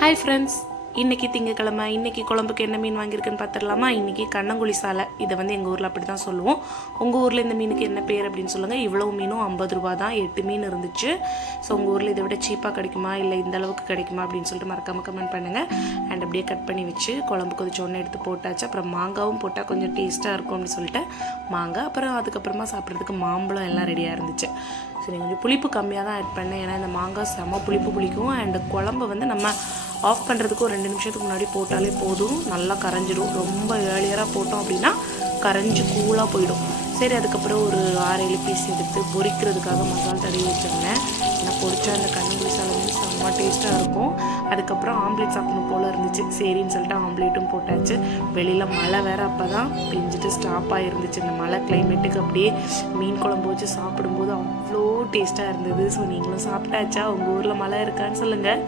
Hi friends, இன்றைக்கி திங்கக்கிழமை. இன்றைக்கி குழம்புக்கு என்ன மீன் வாங்கியிருக்குன்னு பார்த்துடலாமா? இன்றைக்கி கண்ணங்குழி சாலை, இதை வந்து எங்கள் ஊரில் அப்படி தான் சொல்லுவோம். உங்கள் ஊரில் இந்த மீனுக்கு என்ன பேர் அப்படின்னு சொல்லுங்கள். இவ்வளோ மீனும் 50 ரூபா தான், 8 மீன் இருந்துச்சு. ஸோ உங்கள் ஊரில் இதை விட சீப்பாக கிடைக்குமா இல்லை இந்த அளவுக்கு கிடைக்குமா அப்படின்னு சொல்லிட்டு மறக்காமல் கமெண்ட் பண்ணுங்கள். அண்ட் அப்படியே கட் பண்ணி வச்சு குழம்பு கொதிச்சோடனே எடுத்து போட்டாச்சு. அப்புறம் மாங்காவும் போட்டால் கொஞ்சம் டேஸ்ட்டாக இருக்கும் அப்படின்னு சொல்லிட்டு மாங்காய், அப்புறம் அதுக்கப்புறமா சாப்பிட்றதுக்கு மாம்பழம் எல்லாம் ரெடியாக இருந்துச்சு. சரி, கொஞ்சம் புளிப்பு கம்மியாக தான் ஆட் பண்ணேன், ஏன்னா இந்த மாங்காய் செம்ம புளிப்பு பிடிக்கும். அண்ட் குழம்பு வந்து நம்ம ஆஃப் பண்ணுறதுக்கு ஒரு 2 நிமிஷத்துக்கு முன்னாடி போட்டாலே போதும், நல்லா கரைஞ்சிடும். ரொம்ப ஏர்லியராக போட்டோம் அப்படின்னா கரைஞ்சி கூலாக போயிடும். சரி, அதுக்கப்புறம் ஒரு 6-7 பீஸ் எடுத்து பொரிக்கிறதுக்காக மசாலா தடவி வச்சுருந்தேன். நான் பொரிச்சா அந்த கண்ணங்குழி சாலை வந்து செம்ம டேஸ்ட்டாக இருக்கும். அதுக்கப்புறம் ஆம்லேட் சாப்பிடணும் போல் இருந்துச்சு. சரின்னு சொல்லிட்டு ஆம்லேட்டும் போட்டாச்சு. வெளியில் மழை வேறு அப்போ தான் பெஞ்சிட்டு ஸ்டாப் ஆகிருந்துச்சு. இந்த மழை கிளைமேட்டுக்கு அப்படியே மீன் குழம்பு வச்சு சாப்பிடும்போது அவ்வளோ டேஸ்ட்டாக இருந்தது. ஸோ நீங்களும் சாப்பிட்டாச்சா? உங்கள் ஊரில் மழை இருக்கான்னு சொல்லுங்கள்.